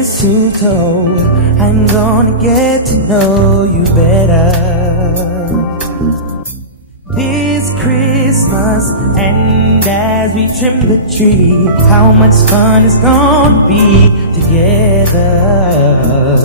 mistletoe, I'm gonna get to know you better this Christmas. And as we trim the tree, how much fun it's gonna be together.